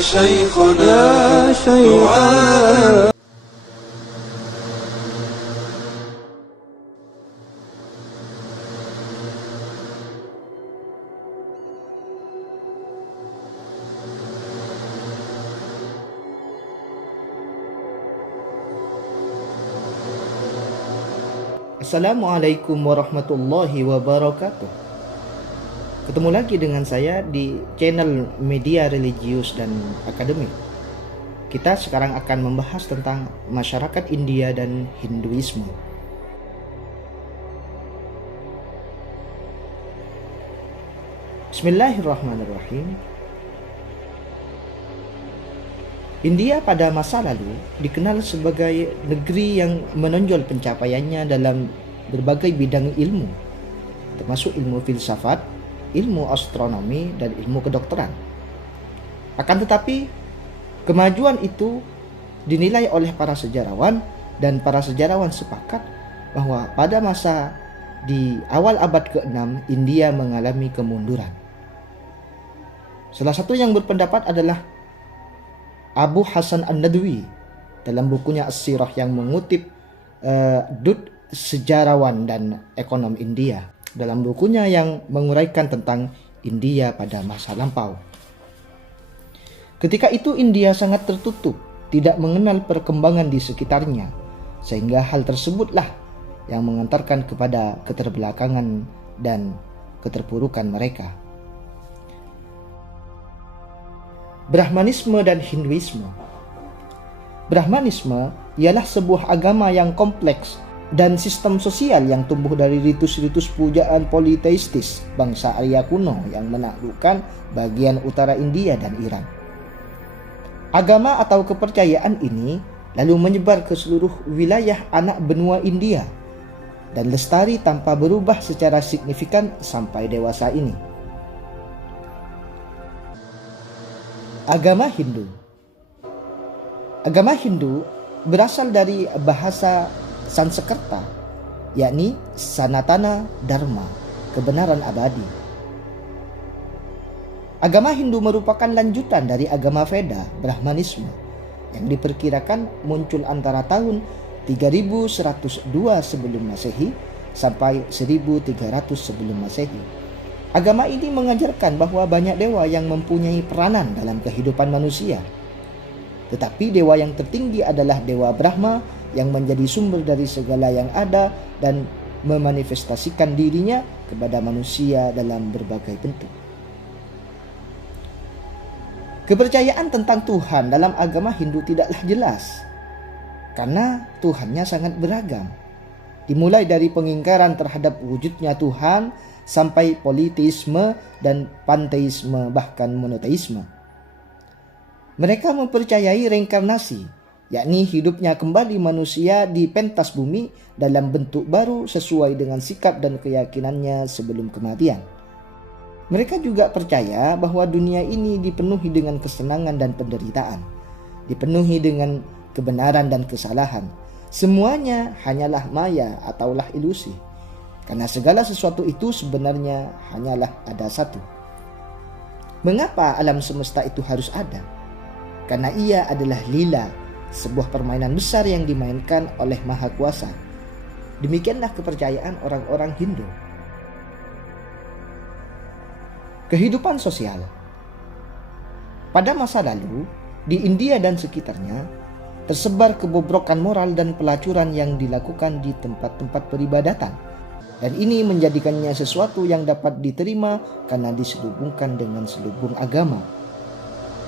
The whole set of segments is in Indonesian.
شيخنا يا شيخنا. Assalamualaikum warahmatullahi wabarakatuh. Ketemu lagi dengan saya di channel Media Religius dan Akademik. Kita sekarang akan membahas tentang masyarakat India dan Hinduisme. Bismillahirrahmanirrahim. India pada masa lalu dikenal sebagai negeri yang menonjol pencapaiannya dalam berbagai bidang ilmu, termasuk ilmu filsafat, ilmu astronomi, dan ilmu kedokteran. Akan tetapi, kemajuan itu dinilai oleh para sejarawan, dan para sejarawan sepakat bahwa pada masa di awal abad ke-6, India mengalami kemunduran. Salah satu yang berpendapat adalah Abu Hasan An-Nadwi dalam bukunya As-Sirah yang mengutip Dut Sejarawan dan Ekonom India dalam bukunya yang menguraikan tentang India pada masa lampau. Ketika itu India sangat tertutup, tidak mengenal perkembangan di sekitarnya, sehingga hal tersebutlah yang mengantarkan kepada keterbelakangan dan keterpurukan mereka. Brahmanisme dan Hinduisme. Brahmanisme ialah sebuah agama yang kompleks dan sistem sosial yang tumbuh dari ritus-ritus pujaan politeistis bangsa Arya kuno yang menaklukkan bagian utara India dan Iran. Agama atau kepercayaan ini lalu menyebar ke seluruh wilayah anak benua India dan lestari tanpa berubah secara signifikan sampai dewasa ini. Agama Hindu. Agama Hindu berasal dari bahasa Sanskerta, yakni Sanatana Dharma, kebenaran abadi. Agama Hindu merupakan lanjutan dari agama Veda, Brahmanisme, yang diperkirakan muncul antara tahun 3102 sebelum Masehi sampai 1300 sebelum Masehi. Agama ini mengajarkan bahwa banyak dewa yang mempunyai peranan dalam kehidupan manusia. Tetapi dewa yang tertinggi adalah Dewa Brahma yang menjadi sumber dari segala yang ada dan memanifestasikan dirinya kepada manusia dalam berbagai bentuk. Kepercayaan tentang Tuhan dalam agama Hindu tidaklah jelas, karena Tuhannya sangat beragam. Dimulai dari pengingkaran terhadap wujudnya Tuhan, sampai politeisme dan panteisme, bahkan monoteisme. Mereka mempercayai reinkarnasi, yakni hidupnya kembali manusia di pentas bumi dalam bentuk baru sesuai dengan sikap dan keyakinannya sebelum kematian. Mereka juga percaya bahwa dunia ini dipenuhi dengan kesenangan dan penderitaan, dipenuhi dengan kebenaran dan kesalahan. Semuanya hanyalah maya ataulah ilusi. Karena segala sesuatu itu sebenarnya hanyalah ada satu. Mengapa alam semesta itu harus ada? Karena ia adalah lila, sebuah permainan besar yang dimainkan oleh Maha Kuasa. Demikianlah kepercayaan orang-orang Hindu. Kehidupan sosial. Pada masa lalu, di India dan sekitarnya, tersebar kebobrokan moral dan pelacuran yang dilakukan di tempat-tempat peribadatan. Dan ini menjadikannya sesuatu yang dapat diterima karena diselubungkan dengan selubung agama.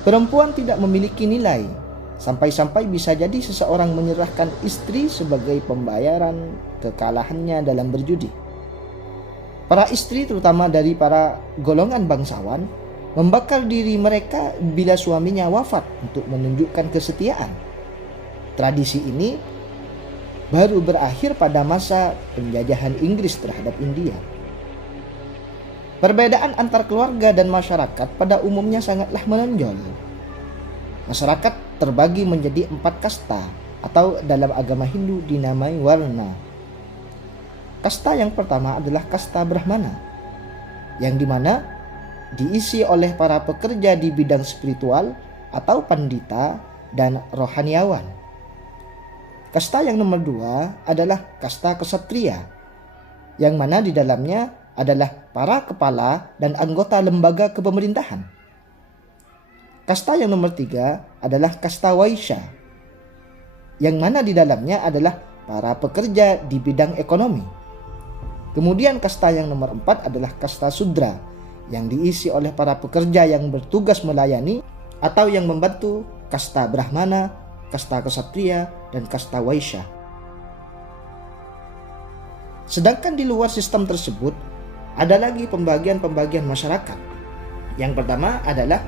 Perempuan tidak memiliki nilai, sampai-sampai bisa jadi seseorang menyerahkan istri sebagai pembayaran kekalahannya dalam berjudi. Para istri, terutama dari para golongan bangsawan, membakar diri mereka bila suaminya wafat untuk menunjukkan kesetiaan. Tradisi ini baru berakhir pada masa penjajahan Inggris terhadap India. Perbedaan antar keluarga dan masyarakat pada umumnya sangatlah menonjol. Masyarakat terbagi menjadi 4 kasta atau dalam agama Hindu dinamai warna. Kasta yang pertama adalah kasta Brahmana, yang dimana diisi oleh para pekerja di bidang spiritual atau pandita dan rohaniawan. Kasta yang nomor 2 adalah kasta kesatria, yang mana di dalamnya adalah para kepala dan anggota lembaga kepemerintahan. Kasta yang nomor 3 adalah kasta waisya, yang mana di dalamnya adalah para pekerja di bidang ekonomi. Kemudian kasta yang nomor 4 adalah kasta sudra, yang diisi oleh para pekerja yang bertugas melayani atau yang membantu kasta brahmana, kasta kesatria, dan kasta waisya. Sedangkan di luar sistem tersebut, ada lagi pembagian-pembagian masyarakat. Yang pertama adalah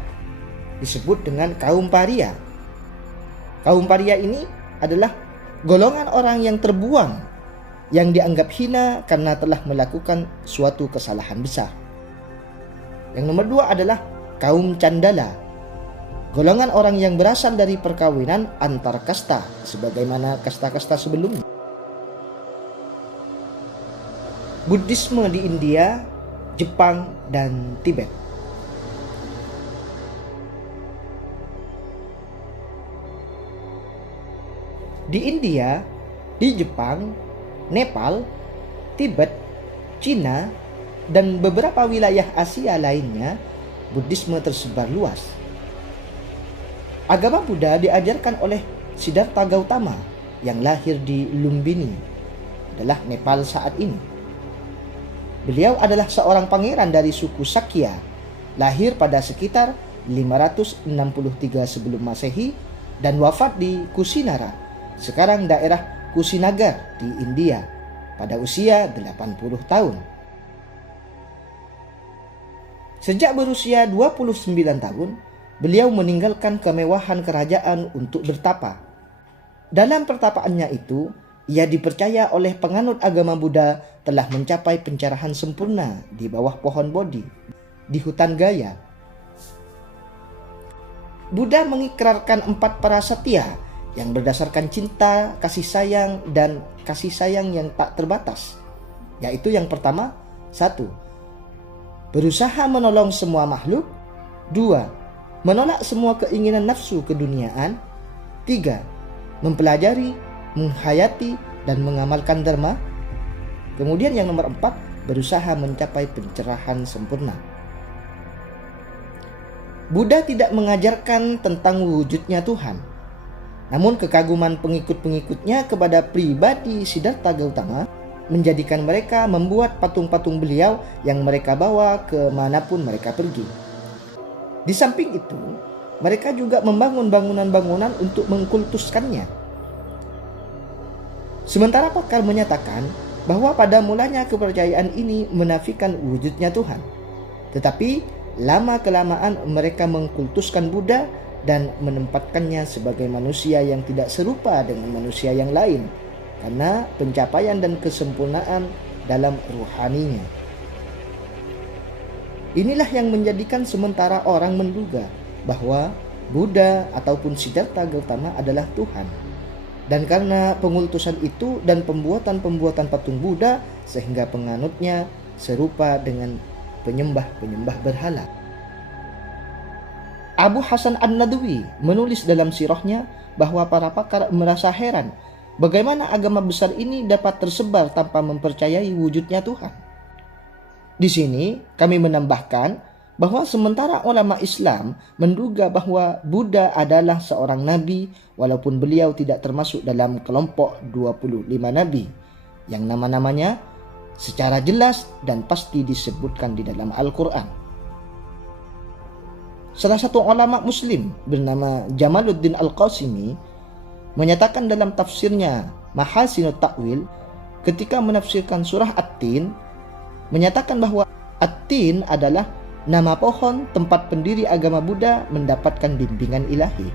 disebut dengan kaum paria. Kaum paria ini adalah golongan orang yang terbuang, yang dianggap hina karena telah melakukan suatu kesalahan besar. Yang nomor 2 adalah kaum candala, golongan orang yang berasal dari perkawinan antar kasta, sebagaimana kasta-kasta sebelumnya. Buddhisme di India, Jepang, dan Tibet. Di India, di Jepang, Nepal, Tibet, Cina, dan beberapa wilayah Asia lainnya, Buddhisme tersebar luas. Agama Buddha diajarkan oleh Siddhartha Gautama yang lahir di Lumbini, adalah Nepal saat ini. Beliau adalah seorang pangeran dari suku Sakya, lahir pada sekitar 563 sebelum Masehi dan wafat di Kusinara, sekarang daerah Kusinagar di India, pada usia 80 tahun. Sejak berusia 29 tahun, beliau meninggalkan kemewahan kerajaan untuk bertapa. Dalam pertapaannya itu, ia dipercaya oleh penganut agama Buddha telah mencapai pencerahan sempurna di bawah pohon Bodhi di hutan Gaya. Buddha mengikrarkan 4 prasetya yang berdasarkan cinta, kasih sayang, dan kasih sayang yang tak terbatas. Yaitu yang pertama, 1. Berusaha menolong semua makhluk. 2. Menolak semua keinginan nafsu keduniaan. 3. Mempelajari, menghayati, dan mengamalkan dharma. Kemudian yang nomor 4, berusaha mencapai pencerahan sempurna. Buddha tidak mengajarkan tentang wujudnya Tuhan. Namun kekaguman pengikut-pengikutnya kepada pribadi Siddhartha Gautama menjadikan mereka membuat patung-patung beliau yang mereka bawa kemanapun mereka pergi. Di samping itu, mereka juga membangun bangunan-bangunan untuk mengkultuskannya. Sementara pakar menyatakan bahwa pada mulanya kepercayaan ini menafikan wujudnya Tuhan. Tetapi lama-kelamaan mereka mengkultuskan Buddha dan menempatkannya sebagai manusia yang tidak serupa dengan manusia yang lain karena pencapaian dan kesempurnaan dalam ruhaninya. Inilah yang menjadikan sementara orang menduga bahwa Buddha ataupun Siddhartha Gautama adalah Tuhan. Dan karena pengultusan itu dan pembuatan patung Buddha sehingga penganutnya serupa dengan penyembah-penyembah berhala. Abu Hasan An-Nadwi menulis dalam sirahnya bahwa para pakar merasa heran bagaimana agama besar ini dapat tersebar tanpa mempercayai wujudnya Tuhan. Di sini kami menambahkan bahwa sementara ulama Islam menduga bahwa Buddha adalah seorang nabi walaupun beliau tidak termasuk dalam kelompok 25 nabi yang nama-namanya secara jelas dan pasti disebutkan di dalam Al-Quran. Salah satu ulama muslim bernama Jamaluddin Al-Qasimi menyatakan dalam tafsirnya Mahasinut Ta'wil ketika menafsirkan surah At-Tin, menyatakan bahwa At-Tin adalah nama pohon tempat pendiri agama Buddha mendapatkan bimbingan ilahi.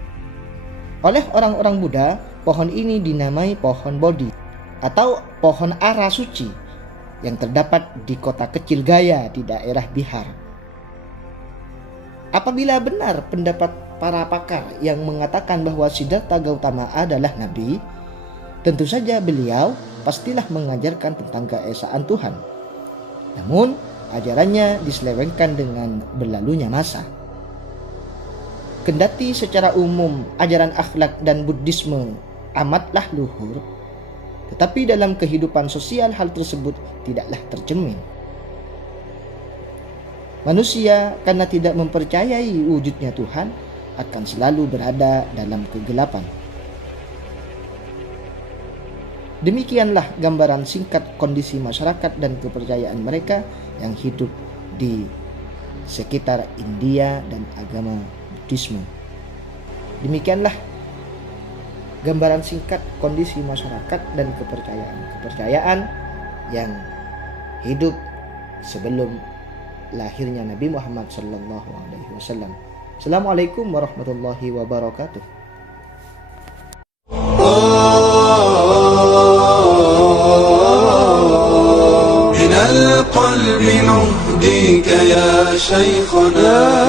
Oleh orang-orang Buddha, pohon ini dinamai pohon Bodhi atau pohon ara suci yang terdapat di kota kecil Gaya di daerah Bihar. Apabila benar pendapat para pakar yang mengatakan bahwa Siddhartha Gautama adalah nabi, tentu saja beliau pastilah mengajarkan tentang keesaan Tuhan. Namun, ajarannya diselewengkan dengan berlalunya masa. Kendati secara umum ajaran akhlak dan Buddhisme amatlah luhur, tetapi dalam kehidupan sosial hal tersebut tidaklah tercermin. Manusia karena tidak mempercayai wujudnya Tuhan akan selalu berada dalam kegelapan. Demikianlah gambaran singkat kondisi masyarakat dan kepercayaan mereka yang hidup di sekitar India dan agama Buddhisme. Demikianlah gambaran singkat kondisi masyarakat dan kepercayaan yang hidup sebelum lahirnya Nabi Muhammad SAW. Assalamualaikum warahmatullahi wabarakatuh. من القلب نهديك يا شيخنا.